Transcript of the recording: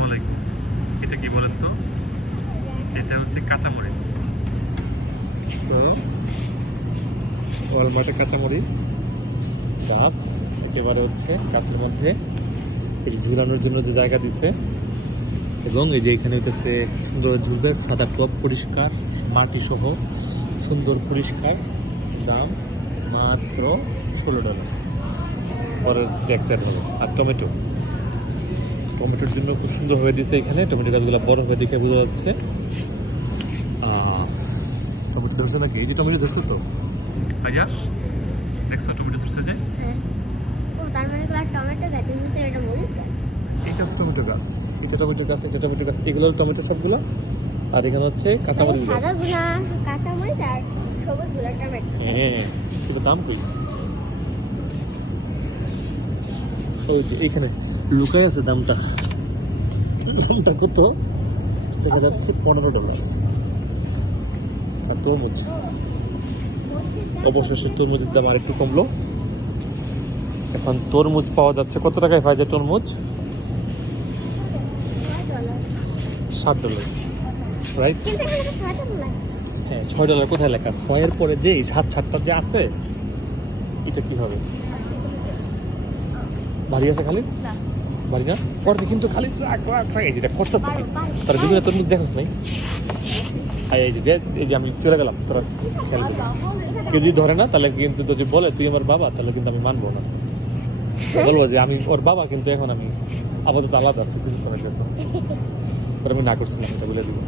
আসসালামু আলাইকুম। এটা কি বলেন তো? এটা হচ্ছে কাঁচামরিচ। ওয়ালমার্টের কাঁচামরিচ গাছ একেবারে হচ্ছে গাছের মধ্যে ঝুলানোর জন্য যে জায়গা দিছে, এবং এই যে এখানে হচ্ছে সুন্দর ঝুলবে, সাদা টপ, পরিষ্কার মাটি সহ সুন্দর পরিষ্কার। দাম মাত্র $16 পরে ট্যাক্স অ্যাড হবে। আর টমেটোর জন্য খুব সুন্দর হয়ে দিছে এখানে। টমেটো গাছগুলো বড় হয়ে দেখে বোঝা যাচ্ছে। টমেটো ধরছে নাকি? এই যে টমেটো ধরছে তো ভাইয়া, দেখছো টমেটো ধরছে যে? তার মানে টমেটো গাছ, এটা মরিচ গাছ। এটা তো টমেটো গাছ, এটা টমেটো গাছ, এটা টমেটো গাছ, এগুলো টমেটো সবগুলো। আর এখানে হচ্ছে কাঁচামরিচ গাছ। সাদাগুলা কাঁচামরিচ আর সবুজগুলা টমেটো। হ্যাঁ, এটা দাম কই? ওই যে এখানে লুকায় আছে দামটা। দামটা কত দেখা যাচ্ছে? $15। আর তরমুজ, অবশেষে তরমুজের দাম আর একটু কমলো। এখন তরমুজ পাওয়া যাচ্ছে কত টাকায়? পাওয়া যায় তরমুজ $7, রাইট? হ্যাঁ, $6 কোথায় লেখা? 6-এর পরে যে 7-7টা যে আছে, এটা কি হবে? ভারী আছে খালি? ভারী না পড়বে কিন্তু খালি এই যেটা করতেছে কি তোর বিভিন্ন তরমুজ দেখোস নাই? এই যে আমি চলে গেলাম, তোরা খেয়াল করবি। কেউ যদি ধরে না তাহলে কিন্তু যদি বলে তুই আমার বাবা, তাহলে কিন্তু আমি মানবো না। বলবো যে আমি ওর বাবা, কিন্তু এখন আমি আপাতত আলাদা আছি কিছুক্ষণের জন্য। আমি না করছিলাম, এটা বলে দিব।